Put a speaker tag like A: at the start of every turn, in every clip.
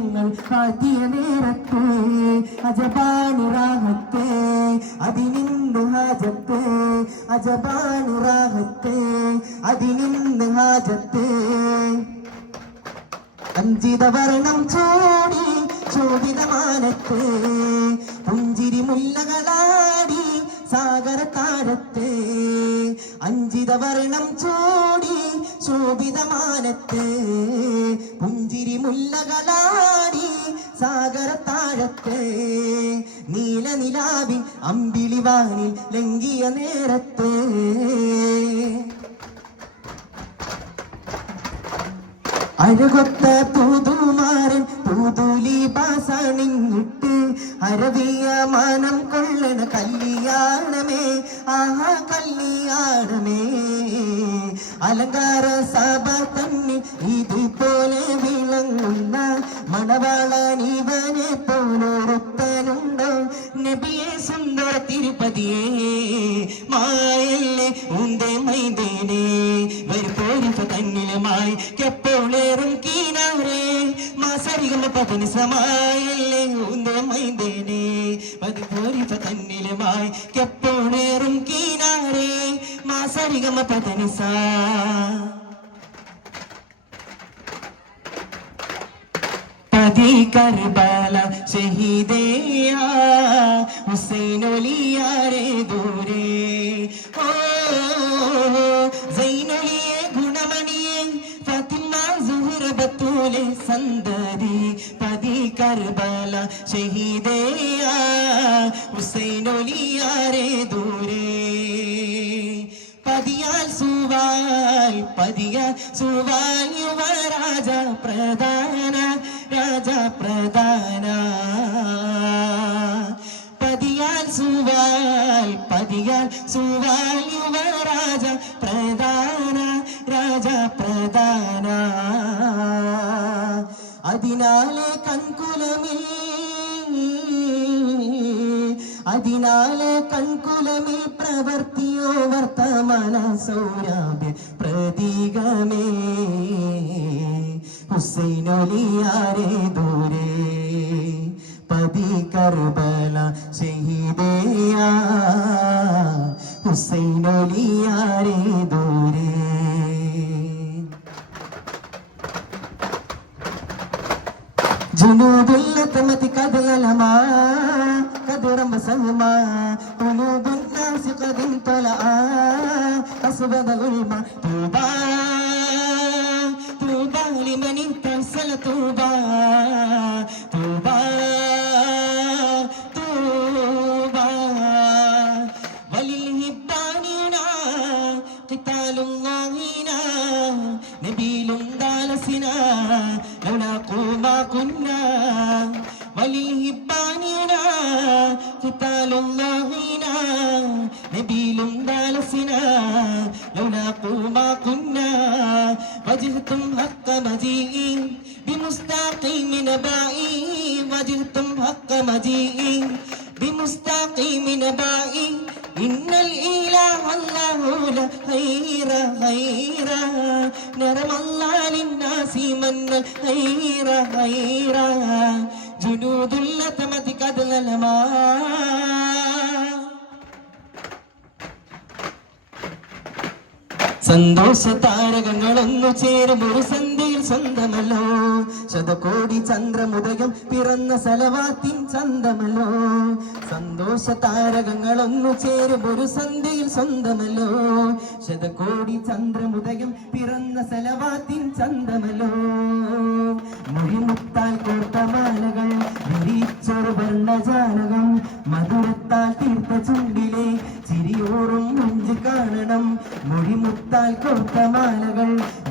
A: ഞങ്ങൾ കാത്തിയ നേരത്തെ അജപാനുറാഹത്തെ അതിനിന്ന് ഹാജത്തെ അജപാനുറാഹത്തെ അതിനിന്ന് ഹാജത്തെ. അഞ്ചിത വർണം ചോടി ചോദിതമാനത്തെ പുഞ്ചിരി മുല്ലകളാടി സാഗര താരത്തെ അഞ്ചിത വർണം ചോടി ശോഭിതമാനത്തെ. പുഞ്ചിരി മുല്ലകളാടി സാഗര താഴത്തെ അമ്പിളിവാനിൽ ലംഘിയ നേരത്തെ. അഴകൊത്ത പുതുമാരൻ പുതുലി പാസണിഞ്ഞിട്ട് അരവിയ മനം കൊള്ളണ കല്യാണമേ. ആഹാ കല്യാണമേ. അലങ്കാര സഭ തന്നെ ഇതുപോലെ വിളങ്ങുന്ന മണവാളൻ ഇവനെ പോലൊരുത്തനുണ്ടോ? നബിയെ സുന്ദര തിരുപ്പതിയെ മായല്ലേ ഉന്തേ മൈതേനെ? വരുപോരിഫ തന്നിലുമായി കെപ്പോളേറും കീനാരേ മാസരികളുടെ പതിന് സമായല്ലേ ഉന്തേ മൈതേനെ? വരുപോരിഫ തന്നിലുമായി കെപ്പോളേറും കീനാരേ sarigamapadanisa padi karbala shahideya husain oli are dure. O oh, zainuli gunamani fatima zuhur batule sandadi. Padi karbala shahideya husain oli are dure. സുവാൽ സുവായുവ യുവരാജ പ്രധാന രാജ പ്രധാന പതിയാൽ സുവാൽ പതിയാൽ സുവാൽ യുവരാജ പ്രധാന രാജ പ്രധാന അതിനാലെ കൺകുലമിൽ कणकुमी प्रवर्तो वर्तमान सौराभ्य प्रतीगमे हुसैनोलिया रे दूरे पति करबला शहीदया हुसैनोलिया रे दूरे। जिनो दिल तुम कदलमा। أسبد الغلم طوبى طوبى لمن انتسل طوبى طوبى طوبى وللهبان هنا قتال الله هنا وجهتم حق مجيء بمستقيم نبائي وجهتم حق مجيء بمستقيم نبائي إن الإله الله لا خير خير نرم الله للناس من الخير خير جنود اللتمة قد للما സന്തോഷ താരകങ്ങളൊന്നു ചേരും ഒരു സന്ധ്യയിൽ സ്വന്തമല്ലോ. ശതകോടി ചന്ദ്രമുദയം പിറന്ന സലവാത്തിൻ ചന്തമല്ലോ. സന്തോഷ താരകങ്ങളൊന്നു ചേരും ഒരു സന്ധ്യയിൽ സ്വന്തമല്ലോ. ശതകോടി ചന്ദ്രമുദയം പിറന്ന സലവാത്തിൻ ചന്തമല്ലോ. മൊഴിമുത്താൽ കോർത്തമാലകൾ വിരിച്ചൊരു വർണജാലകം മധുരത്താൽ തീർത്ത ചുണ്ടിലെ ചിരിയോറും കാണണം. മൊഴിമുത്താൽ കൊടുത്ത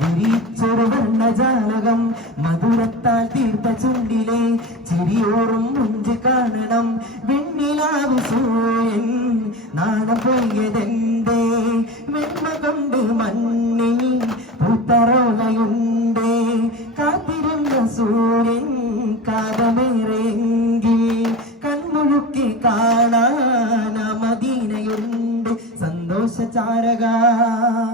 A: വിരിച്ചൊരു വർണജാലകം. മധുരത്താൽ തീർത്ത ചുണ്ടിലെ ചിരിയോറും മുഞ്ച് കാണണം. വെണ്ണിലാവ് സൂര്യൻ നാണം പോയതെന്തേ വെണ്മ കൊണ്ട് മണ്ണിൽ से चार गा